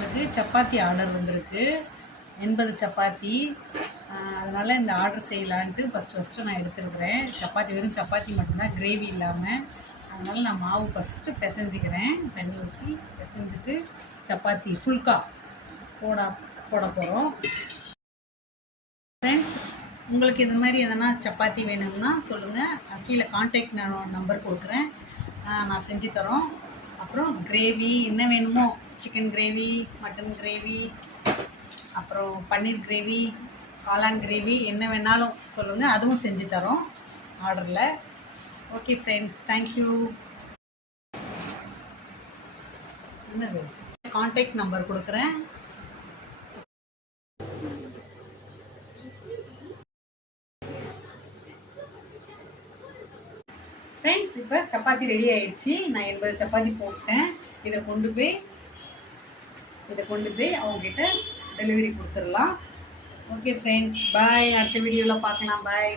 நம்மளுக்கு சப்பாத்தி ஆர்டர் வந்திருக்கு 80 சப்பாத்தி. அதனால் இந்த ஆர்டர் செய்யலான்ட்டு ஃபஸ்ட்டு நான் எடுத்துருக்குறேன். சப்பாத்தி வெறும் சப்பாத்தி மட்டும்தான், கிரேவி இல்லாமல். அதனால் நான் மாவு ஃபஸ்ட்டு பிசைஞ்சிக்கிறேன். தண்ணி ஊற்றி பிசைஞ்சிட்டு சப்பாத்தி ஃபுல்கா போட போகிறோம். ஃப்ரெண்ட்ஸ், உங்களுக்கு இந்த மாதிரி எதனா சப்பாத்தி வேணும்னா சொல்லுங்கள். கீழே கான்டாக்ட் நம்பர் கொடுக்குறேன், நான் செஞ்சு தரோம். அப்புறம் கிரேவி என்ன வேணுமோ, சிக்கன் கிரேவி, மட்டன் கிரேவி, அப்புறம் பன்னீர் கிரேவி, காளான் கிரேவி, என்ன வேணாலும் சொல்லுங்கள், அதுவும் செஞ்சு தரோம் ஆர்டரில். Okay friends, thank you. என்னது கான்டாக்ட் நம்பர் கொடுக்குறேன். ஃப்ரெண்ட்ஸ், இப்போ சப்பாத்தி ரெடி ஆயிடுச்சு. நான் 80 சப்பாத்தி போட்டேன். இதை கொண்டு போய் அவங்ககிட்ட டெலிவரி கொடுத்துடலாம். ஓகே ஃப்ரெண்ட்ஸ், பாய். அடுத்த வீடியோவில் பார்க்கலாம். பாய்.